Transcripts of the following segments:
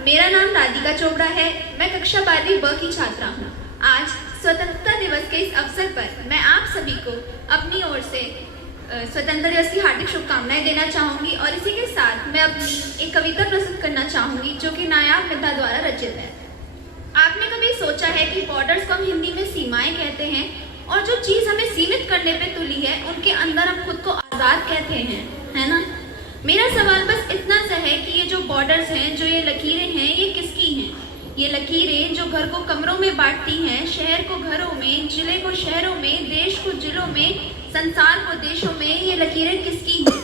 मेरा नाम राधिका चोपड़ा है। मैं कक्षा 12वीं ब की छात्रा हूँ। आज स्वतंत्रता दिवस के इस अवसर पर मैं आप सभी को अपनी ओर से स्वतंत्रता दिवस की हार्दिक शुभकामनाएं देना चाहूंगी और इसी के साथ मैं अपनी एक कविता प्रस्तुत करना चाहूंगी जो कि नायाब मिता द्वारा रचित है। आपने कभी सोचा है कि बॉर्डर्स को हम हिंदी में सीमाएं कहते हैं और जो चीज हमें सीमित करने पे तुली है उनके अंदर हम खुद को आजाद कहते हैं, है ना? मेरा सवाल बस इतना सा है कि ये जो बॉर्डर्स हैं, जो ये लकीरें हैं, ये किसकी हैं? ये लकीरें जो घर को कमरों में बांटती हैं, शहर को घरों में, जिले को शहरों में, देश को जिलों में, संसार को देशों में, ये लकीरें किसकी हैं?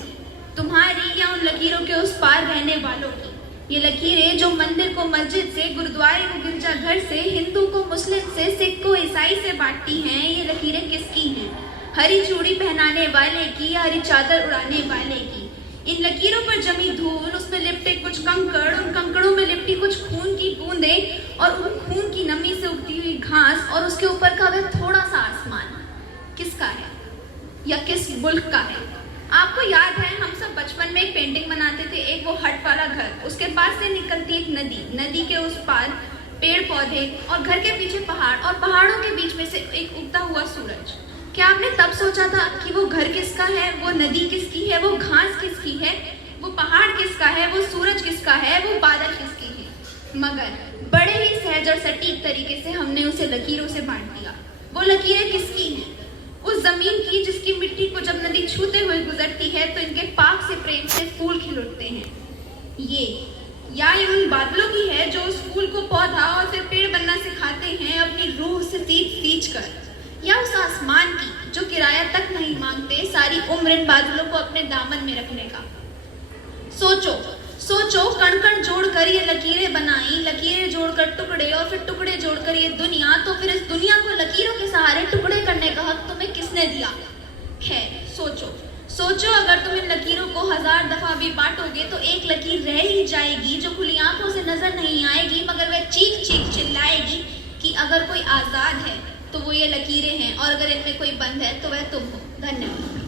तुम्हारी या उन लकीरों के उस पार रहने वालों की? ये लकीरें जो मंदिर को मस्जिद से, गुरुद्वारे को गिरजाघर से, हिंदू को मुस्लिम से, सिख को ईसाई से बांटती हैं, ये लकीरें किसकी हैं? हरी चूड़ी पहनाने वाले की या हरी चादर उड़ाने वाले की? इन लकीरों पर जमी धूल, उसमें लिपटे कुछ कंकड़, उन कंकड़ों में लिपटी कुछ खून की बूंदें और उन खून की नमी से उगती हुई घास और उसके ऊपर का वह थोड़ा सा आसमान किसका है या किस मुल्क का है? आपको याद है हम सब बचपन में एक पेंटिंग बनाते थे, एक वो हट वाला घर, उसके पास से निकलती एक नदी, नदी के उस पार पेड़ पौधे और घर के पीछे पहाड़ और पहाड़ों के बीच में से एक उगता हुआ सूरज। क्या आपने तब सोचा था कि वो घर किसका है, वो नदी किसकी है, वो घास किसकी है, वो पहाड़ किसका है, वो सूरज किसका है, वो बादल किसकी है? मगर बड़े ही सहज और सटीक तरीके से हमने उसे लकीरों से बांट दिया। वो लकीरें किसकी हैं? उस जमीन की जिसकी मिट्टी को जब नदी छूते हुए गुजरती है तो इनके पाक से प्रेम से फूल खिल उठते हैं। ये उन बादलों की है जो उस फूल को पौधा और फिर पेड़ बनना सिखाते हैं अपनी रूह से सींच कर, या उस आसमान की जो किराया तक नहीं मांगते सारी उम्र इन बादलों को अपने दामन में रखने का। सोचो कण कण जोड़कर ये लकीरें बनाई, लकीरें जोड़कर टुकड़े और फिर टुकड़े जोड़कर ये दुनिया, तो फिर इस दुनिया को लकीरों के सहारे टुकड़े करने का हक तुम्हें किसने दिया? खैर सोचो अगर तुम इन लकीरों को 1000 दफा भी बांटोगे तो एक लकीर रह ही जाएगी जो खुली आंखों से नजर नहीं आएगी, मगर वह चीख चीख चिल्लाएगी कि अगर कोई आजाद है तो वो ये लकीरें हैं और अगर इनमें कोई बंद है तो वह तुम हो। धन्यवाद।